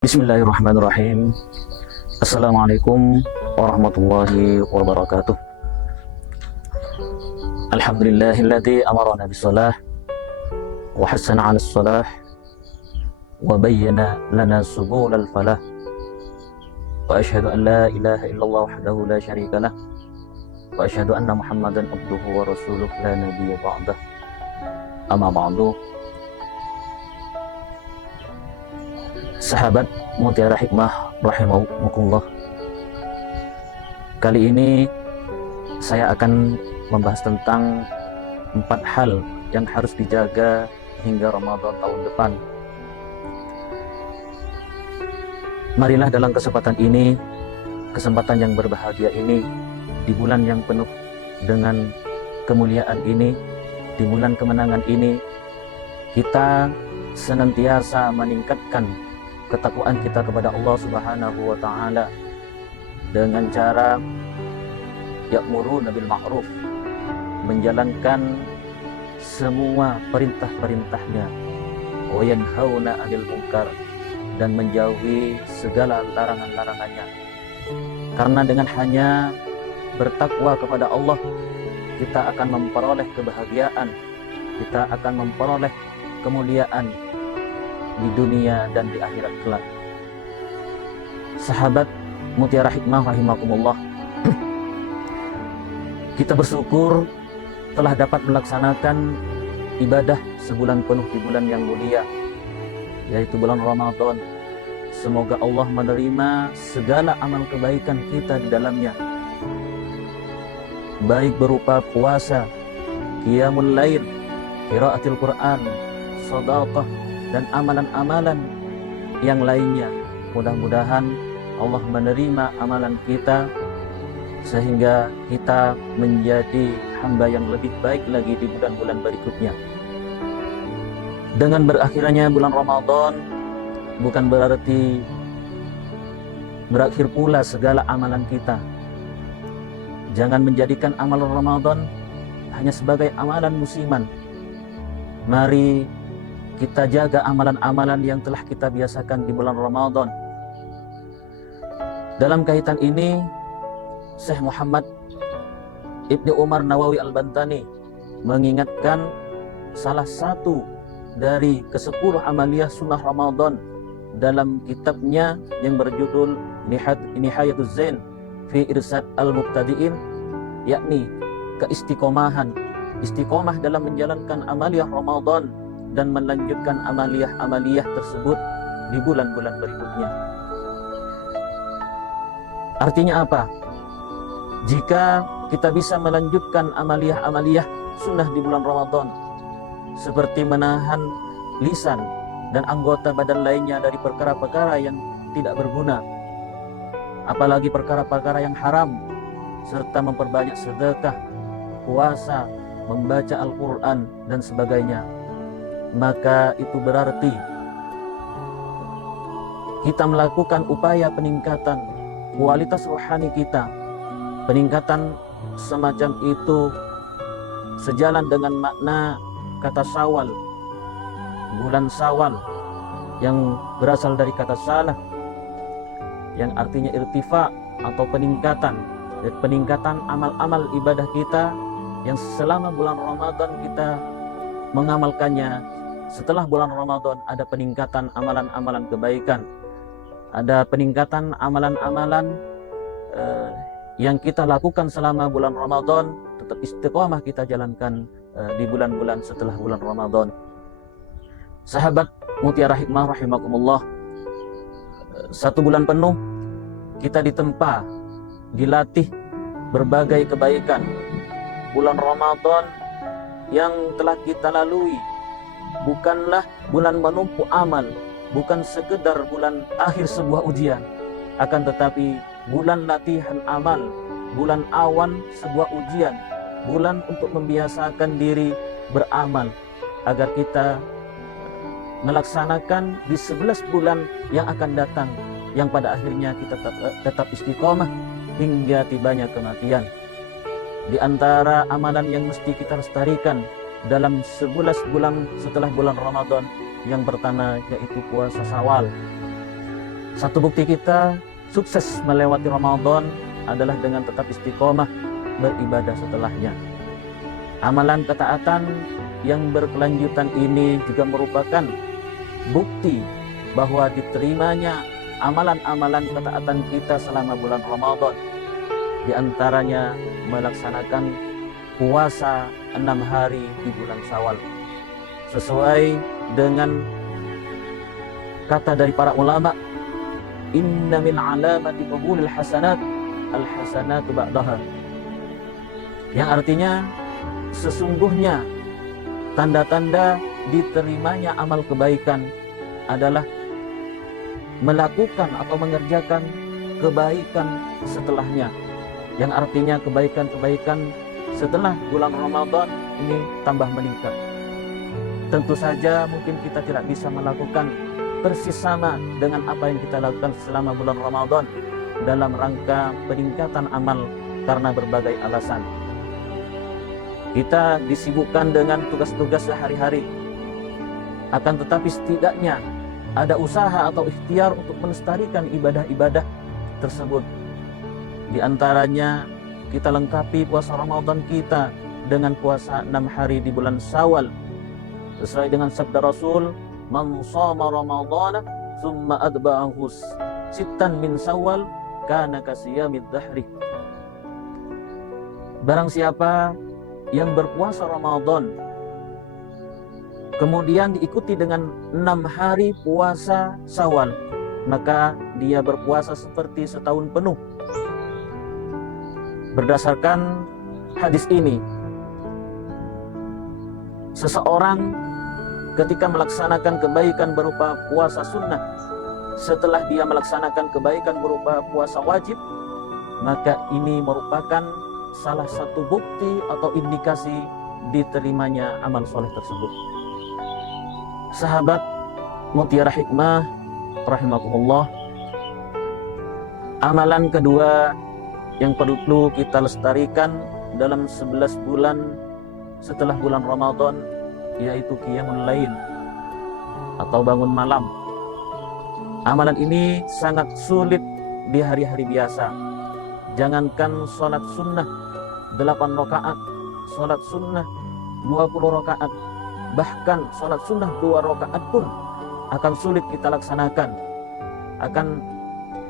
Bismillahirrahmanirrahim. Assalamualaikum warahmatullahi wabarakatuh. Alhamdulillahilladzi amarana bisalah wa hassana 'alas salah wa bayyana lana subulal falah. Wa asyhadu an la ilaha illallah wahdahu la syarika lah. Wa asyhadu anna Muhammadan abduhu wa rasuluh la nabiyya ba'dah. Amma ba'du. Sahabat Mutiara Hikmah rahimakumullah. Kali ini saya akan membahas tentang 4 hal yang harus dijaga hingga Ramadan tahun depan. Marilah dalam kesempatan ini, kesempatan yang berbahagia ini, di bulan yang penuh dengan kemuliaan ini, di bulan kemenangan ini, kita senantiasa meningkatkan ketakwaan kita kepada Allah Subhanahu wa taala dengan cara ya'muruna bil ma'ruf, menjalankan semua perintah-perintahnya, wa yanhauna 'anil munkar, dan menjauhi segala larangan-larangannya. Karena dengan hanya bertakwa kepada Allah, kita akan memperoleh kebahagiaan, kita akan memperoleh kemuliaan di dunia dan di akhirat kelak. Sahabat Mutiara Hikmah rahimakumullah, kita bersyukur telah dapat melaksanakan ibadah sebulan penuh di bulan yang mulia, yaitu bulan Ramadan. Semoga Allah menerima segala amal kebaikan kita di dalamnya, baik berupa puasa, qiyamul lail, qiraatul Quran, sedekah, dan amalan-amalan yang lainnya. Mudah-mudahan Allah menerima amalan kita sehingga kita menjadi hamba yang lebih baik lagi di bulan-bulan berikutnya. Dengan berakhirnya bulan Ramadan bukan berarti berakhir pula segala amalan kita. Jangan menjadikan amalan Ramadan hanya sebagai amalan musiman. Mari kita jaga amalan-amalan yang telah kita biasakan di bulan Ramadan. Dalam kaitan ini, Syekh Muhammad Ibni Umar Nawawi Al-Bantani mengingatkan salah satu dari ke-10 amaliyah sunnah Ramadan dalam kitabnya yang berjudul Nihayatuz Zain fi Irsad Al-Mubtadi'in, yakni keistiqomahan, istiqomah dalam menjalankan amaliyah Ramadan dan melanjutkan amaliyah-amaliyah tersebut di bulan-bulan berikutnya. Artinya apa? Jika kita bisa melanjutkan amaliyah-amaliyah sunnah di bulan Ramadan, seperti menahan lisan dan anggota badan lainnya dari perkara-perkara yang tidak berguna, apalagi perkara-perkara yang haram, serta memperbanyak sedekah, puasa, membaca Al-Quran, dan sebagainya, maka itu berarti kita melakukan upaya peningkatan kualitas rohani kita. Peningkatan semacam itu sejalan dengan makna kata Syawal, bulan Syawal, yang berasal dari kata salah, yang artinya irtifa atau peningkatan. Dan peningkatan amal-amal ibadah kita yang selama bulan Ramadan kita mengamalkannya. Setelah bulan Ramadan ada peningkatan amalan-amalan kebaikan, ada peningkatan amalan-amalan yang kita lakukan selama bulan Ramadan, tetap istiqomah kita jalankan di bulan-bulan setelah bulan Ramadan. Sahabat Mutiara Hikmah rahimakumullah, 1 bulan penuh kita ditempa, dilatih berbagai kebaikan. Bulan Ramadan yang telah kita lalui bukanlah bulan menumpuk amal, bukan sekedar bulan akhir sebuah ujian, akan tetapi bulan latihan amal, bulan awan sebuah ujian, bulan untuk membiasakan diri beramal agar kita melaksanakan di 11 bulan yang akan datang, yang pada akhirnya kita tetap istiqomah hingga tibanya kematian. Di antara amalan yang mesti kita lestarikan dalam 11 bulan setelah bulan Ramadan, yang pertama yaitu puasa Syawal. Satu bukti kita sukses melewati Ramadan adalah dengan tetap istiqomah beribadah setelahnya. Amalan ketaatan yang berkelanjutan ini juga merupakan bukti bahwa diterimanya amalan-amalan ketaatan kita selama bulan Ramadan. Di antaranya melaksanakan puasa 6 hari di bulan Syawal. Sesuai dengan kata dari para ulama, inna min alamati qabulil hasanat al-hasanatu ba'daha. Yang artinya sesungguhnya tanda-tanda diterimanya amal kebaikan adalah melakukan atau mengerjakan kebaikan setelahnya. Yang artinya kebaikan-kebaikan setelah bulan Ramadan ini tambah meningkat. Tentu saja mungkin kita tidak bisa melakukan persis sama dengan apa yang kita lakukan selama bulan Ramadan dalam rangka peningkatan amal karena berbagai alasan. Kita disibukkan dengan tugas-tugas sehari-hari. Akan tetapi setidaknya ada usaha atau ikhtiar untuk melestarikan ibadah-ibadah tersebut. Di antaranya kita lengkapi puasa Ramadan kita dengan puasa 6 hari di bulan Syawal. Sesuai dengan sabda Rasul, man shoma Ramadana thumma adba'ahu sittan min Syawal kana kasiyamid dahri. Barang siapa yang berpuasa Ramadan kemudian diikuti dengan 6 hari puasa Syawal, maka dia berpuasa seperti setahun penuh. Berdasarkan hadis ini, seseorang ketika melaksanakan kebaikan berupa puasa sunnah, setelah dia melaksanakan kebaikan berupa puasa wajib, maka ini merupakan salah satu bukti atau indikasi diterimanya amal soleh tersebut. Sahabat Mutiara Hikmah rahimakumullah, amalan kedua yang perlu kita lestarikan dalam 11 bulan setelah bulan Ramadan yaitu qiyamul lail atau bangun malam. Amalan ini sangat sulit di hari-hari biasa. Jangankan sholat sunnah 8 rakaat, sholat sunnah 20 rakaat, bahkan sholat sunnah 2 rakaat pun akan sulit kita laksanakan. Akan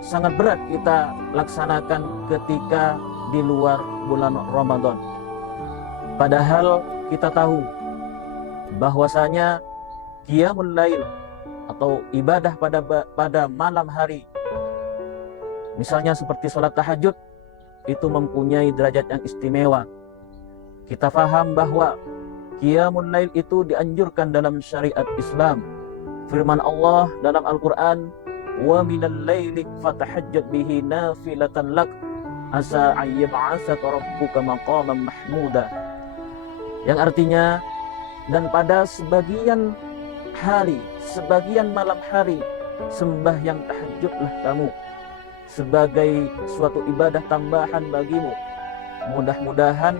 sangat berat kita laksanakan ketika di luar bulan Ramadan. Padahal kita tahu bahwasanya qiyamul lail atau ibadah pada malam hari, misalnya seperti sholat tahajud, itu mempunyai derajat yang istimewa. Kita faham bahwa qiyamul lail itu dianjurkan dalam syariat Islam. Firman Allah dalam Al-Quran, wa minal laili fatahajjat bihi nafilatan lak asa ayyab'atsaka rabbuka maqaman mahmuda. Yang artinya, dan pada sebagian hari, sebagian malam hari, sembahyang tahajudlah kamu sebagai suatu ibadah tambahan bagimu. Mudah-mudahan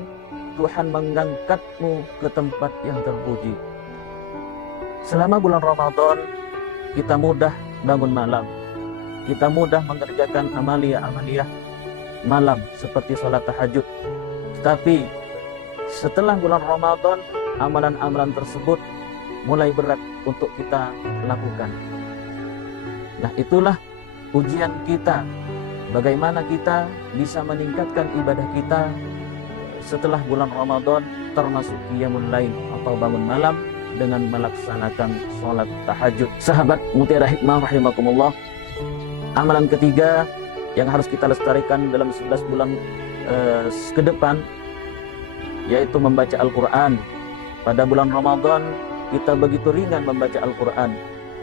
Tuhan mengangkatmu ke tempat yang terpuji. Selama bulan Ramadan, kita mudah bangun malam. Kita mudah mengerjakan amalia-amalia malam seperti sholat tahajud. Tetapi setelah bulan Ramadan, amalan-amalan tersebut mulai berat untuk kita lakukan. Nah, itulah ujian kita. Bagaimana kita bisa meningkatkan ibadah kita setelah bulan Ramadan, termasuk qiyamul lail atau bangun malam dengan melaksanakan sholat tahajud. Sahabat Mutiara Hikmah rahimakumullah, amalan ketiga yang harus kita lestarikan dalam 11 bulan ke depan yaitu membaca Al-Quran. Pada bulan Ramadan kita begitu ringan membaca Al-Quran.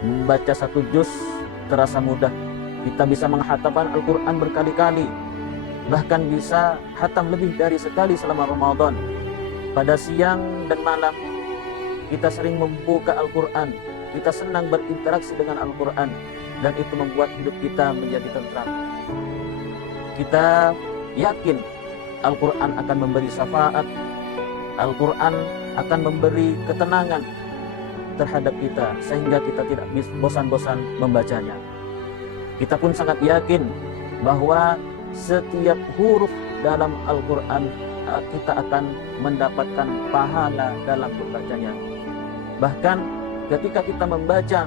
Membaca 1 juz terasa mudah. Kita bisa menghatamkan Al-Quran berkali-kali, bahkan bisa hatam lebih dari sekali selama Ramadan. Pada siang dan malam kita sering membuka Al-Quran, kita senang berinteraksi dengan Al-Quran, dan itu membuat hidup kita menjadi tentram. Kita yakin Al-Quran akan memberi syafaat, Al-Quran akan memberi ketenangan terhadap kita, sehingga kita tidak bosan-bosan membacanya. Kita pun sangat yakin bahwa setiap huruf dalam Al-Quran kita akan mendapatkan pahala dalam membacanya. Bahkan ketika kita membaca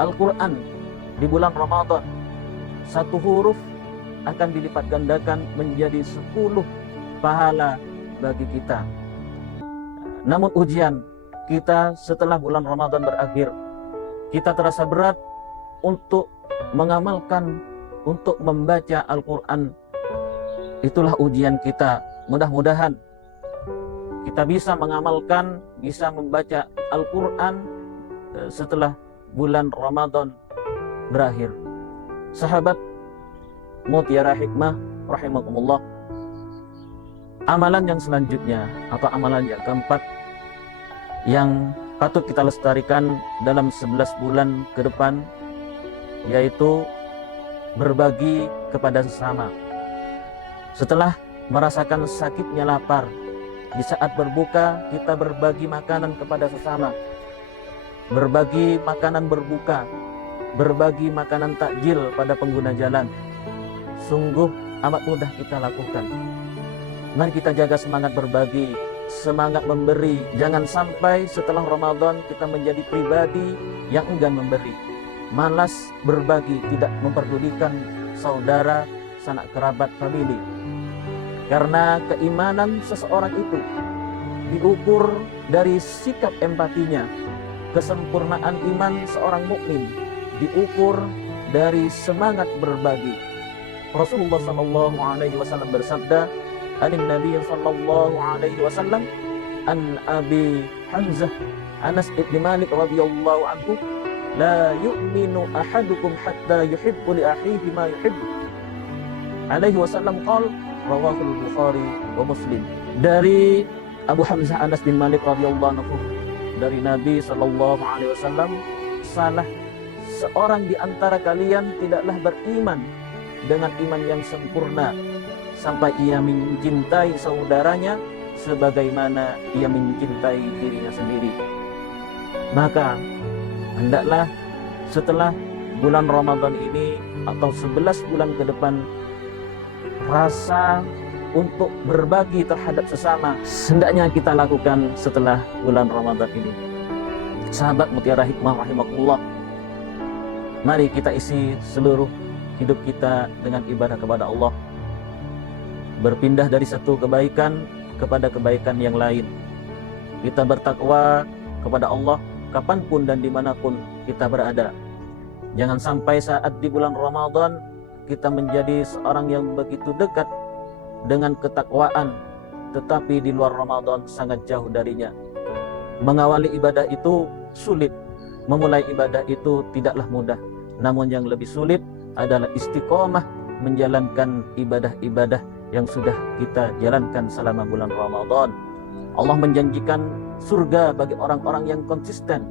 Al-Quran di bulan Ramadan, satu huruf akan dilipat gandakan menjadi 10 pahala bagi kita. Namun ujian kita setelah bulan Ramadan berakhir, kita terasa berat untuk mengamalkan, untuk membaca Al-Quran. Itulah ujian kita. Mudah-mudahan kita bisa mengamalkan, bisa membaca Al-Quran setelah bulan Ramadan berakhir. Sahabat Mutiara Hikmah rahimakumullah, amalan yang selanjutnya atau amalan yang keempat yang patut kita lestarikan dalam 11 bulan ke depan, yaitu berbagi kepada sesama. Setelah merasakan sakitnya lapar, di saat berbuka kita berbagi makanan kepada sesama, berbagi makanan berbuka, berbagi makanan takjil pada pengguna jalan. Sungguh amat mudah kita lakukan. Mari kita jaga semangat berbagi, semangat memberi. Jangan sampai setelah Ramadan kita menjadi pribadi yang enggan memberi, malas berbagi, tidak memperdulikan saudara, sanak kerabat, famili. Karena keimanan seseorang itu diukur dari sikap empatinya. Kesempurnaan iman seorang mukmin diukur dari semangat berbagi. Rasulullah SAW bersabda, "Anin Nabi sallallahu alaihi wasallam an Abi Hamzah Anas ibn Malik radhiyallahu anhu, la yu'minu ahadukum hatta yuhibbu li akhihi ma yuhibbu." Alaihi wasallam qala, rawahul Bukhari wa Muslim. Dari Abu Hamzah Anas bin Malik radhiyallahu anhu, dari Nabi sallallahu alaihi wasallam, salah seorang di antara kalian tidaklah beriman dengan iman yang sempurna sampai ia mencintai saudaranya sebagaimana ia mencintai dirinya sendiri. Maka hendaklah setelah bulan Ramadan ini atau 11 bulan ke depan, rasa untuk berbagi terhadap sesama hendaknya kita lakukan setelah bulan Ramadan ini. Sahabat Mutiara Hikmah rahimakumullah, mari kita isi seluruh hidup kita dengan ibadah kepada Allah, berpindah dari satu kebaikan kepada kebaikan yang lain. Kita bertakwa kepada Allah kapanpun dan dimanapun kita berada. Jangan sampai saat di bulan Ramadan kita menjadi seorang yang begitu dekat dengan ketakwaan, tetapi di luar Ramadan sangat jauh darinya. Mengawali ibadah itu sulit, memulai ibadah itu tidaklah mudah. Namun yang lebih sulit adalah istiqomah menjalankan ibadah-ibadah yang sudah kita jalankan selama bulan Ramadan. Allah menjanjikan surga bagi orang-orang yang konsisten,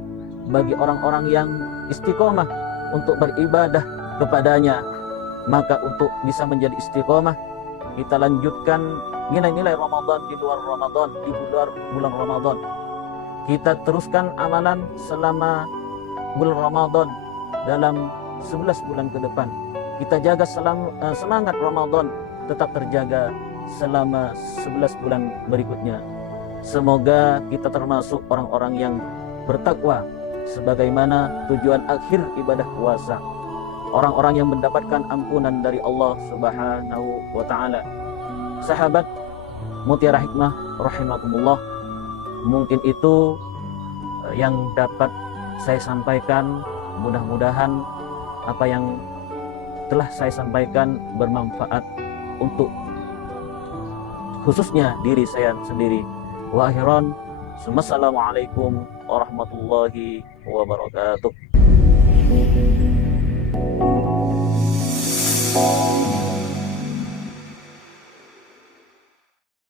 bagi orang-orang yang istiqomah untuk beribadah kepadanya. Maka untuk bisa menjadi istiqomah, kita lanjutkan nilai-nilai Ramadan di luar Ramadan, di luar bulan Ramadan. Kita teruskan amalan selama bulan Ramadan dalam 11 bulan ke depan. Kita jaga semangat Ramadan tetap terjaga selama 11 bulan berikutnya. Semoga kita termasuk orang-orang yang bertakwa sebagaimana tujuan akhir ibadah puasa. Orang-orang yang mendapatkan ampunan dari Allah Subhanahu wa taala. Sahabat Mutiara Hikmah rahimakumullah, mungkin itu yang dapat saya sampaikan. Mudah-mudahan apa yang telah saya sampaikan bermanfaat untuk khususnya diri saya sendiri. Wa akhiran, assalamualaikum warahmatullahi wabarakatuh.